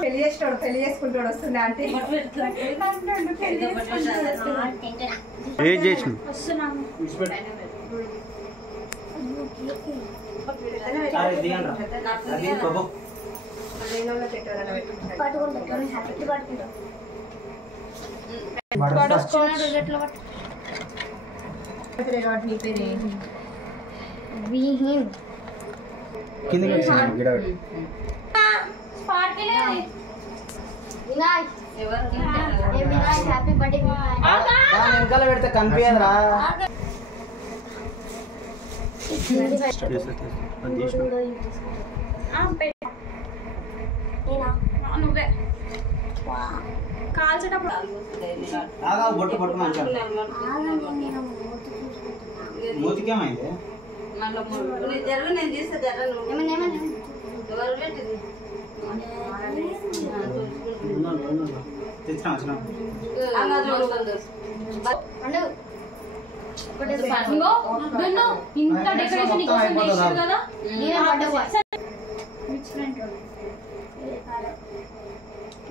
పెళ్లి చేస్తాడు, పెళ్లి చేసుకుంటాడు వస్తుంది అంటే వెనకాల పెడితే కనిపించదురా. నువ్వే కాల్చేటప్పుడు బొట్టు బొట్టు మంచిగా మూతికేమైంది జరుగు నేను తీస్తే జరగను తెచ్చినా వచ్చిన ఇంత డెకరేషన్ కదా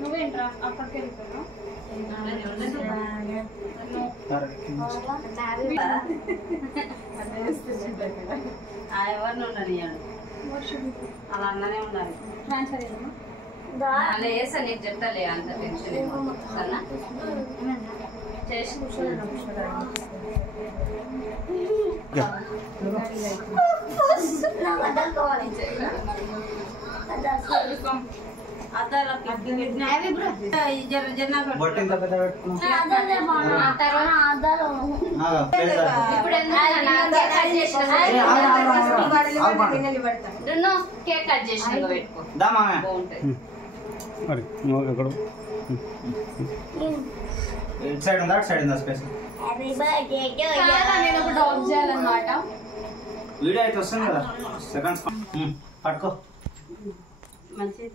నువ్వేంట్రా అక్కడికి వెళ్ళిపోయావు ఎవరిని ఉండాలి అలా అన్ననే ఉండాలి అలా వేసా నీకు చెప్తాలే అంత టెన్షన్ సరేనా చేసి కేక్ కట్ చేసి ఇటు సైడ్ ఉందా అటు సైడ్ ఉందా స్పేస్ నేను ఒక డాగ్ చేయాలన్నమాట. వీడియో అయితే వస్తుంది కదా సెకండ్స్ పట్టుకో మంచిగా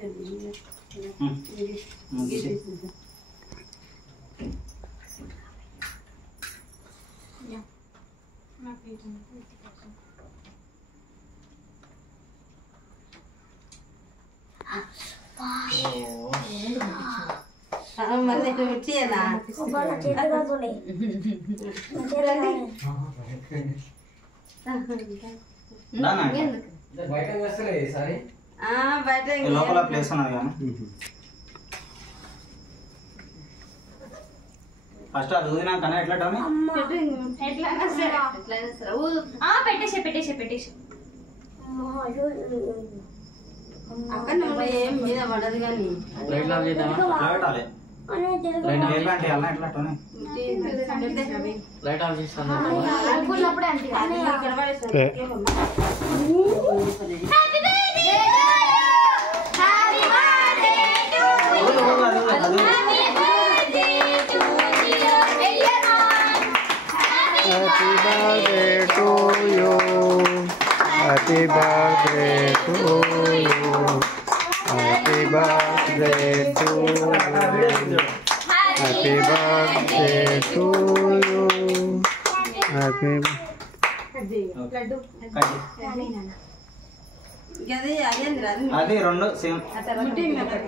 లోపల ప్లేస్ ఉన్నది కానీ ఫస్ట్ అది ఊదినాకన్నా ఎట్లా పెట్టేసి అక్కడ ఏం మీద పడదు కానీ పెట్టాలి లైట్ ఆఫ్ చేస్తాను. Happy birthday to you. Happy birthday to you. Happy birthday to you. Happy. అది రెండు సేమ్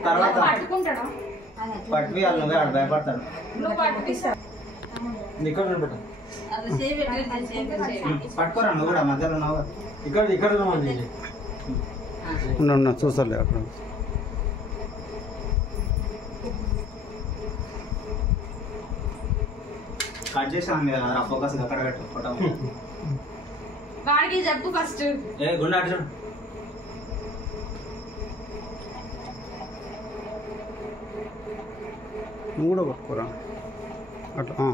తర్వాత పట్టువి వాళ్ళు నువ్వే ఆడ భయపడతాడు పట్టుకోరా నువ్వు కూడా మధ్యలో ఉన్నావు ఇక్కడ చూసలే అక్కడ కట్ చేసాను మీద ఫోకస్ అక్కడ పెట్టు ఫోటో వాడికి చెప్పు ఫస్ట్ ఏ గుండె అటు చూడు నువ్వు కూడా పట్టుకోరా అట్లా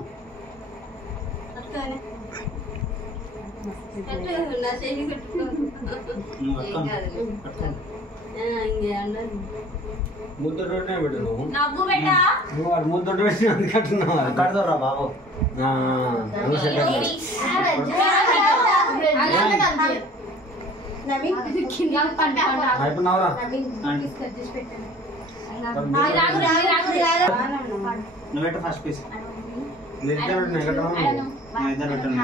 ముద్దొడ్డే పెట్టు నవ్వు పెట్టా నువ్వు వాడు ముద్దొడ్డు పెట్టి అందుకట్టున్నావు కడతారా బాబు అయిపోయినావురా నువ్వు పెట్టు ఫస్ట్ పీస్ ఇద్దరు పెట్టిన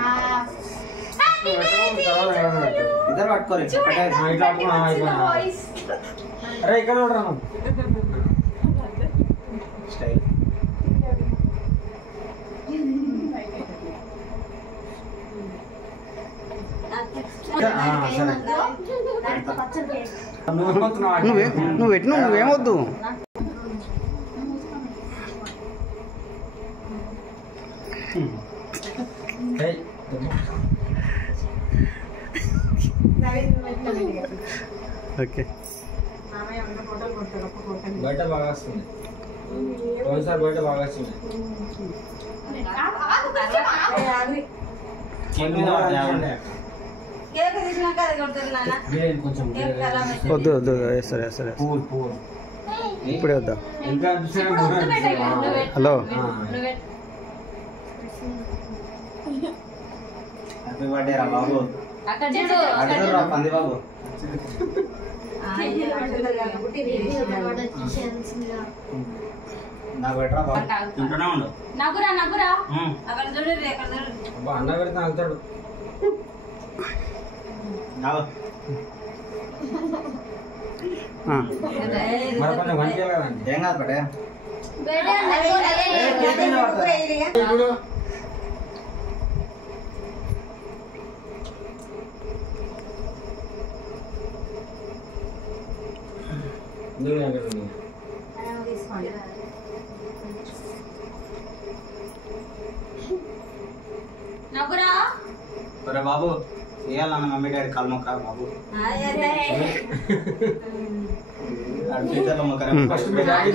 ఇద్దరు ఇద్దరు పట్టుకోరు ఒకటే ఇట్లా పట్టుకున్నా, అయిపోయినా. అరే ఇక్కడ చూడరా నువ్వు. స్టైల్. సరే. నువ్వేమవుతున్నావు అటు? నువ్వు పెట్టిన నువ్వేమొద్దు. ఏయ్, ఓకే బయట బాగా వస్తుంది. ఒకసారి బయట బాగా వస్తుంది. కేక్ మీద పడతాయి. కేక్ తీసినాక అది కొడుతుంది నాన్న. బిర్యానీ కొంచెం కేక్ కలర్ వేసి. వద్దు వద్దు వేస్తారు వేస్తారు పూల్ పూల్ ఇప్పుడే వద్దా. ఇంకా చూసారా? హలో హ్యాపీ బర్త్డే రా బాబు. అక్కడ చూడు. అడుగు రా పంది బాబు. నాకు పెట్టరా బాబు. తింటూనే ఉండు. నగురా నగురా అక్కడ చూడు అక్కడ చూడు. అబ్బా, అన్న పెడితే వెళ్తాడు. రావు. మరి కొంచెం మంచిగా కదండి. ఏం కాదు పడే. ఇప్పుడు ఇందులో ఎక్కడ ఉంది? నగురా ఒరే బాబు వేయాలన్న మమ్మీ డాడీ కాలు మొక్కరా బాబు. అదే ఫ్యూచర్లో మొక్కరా. ఫస్ట్ మీ డాడీ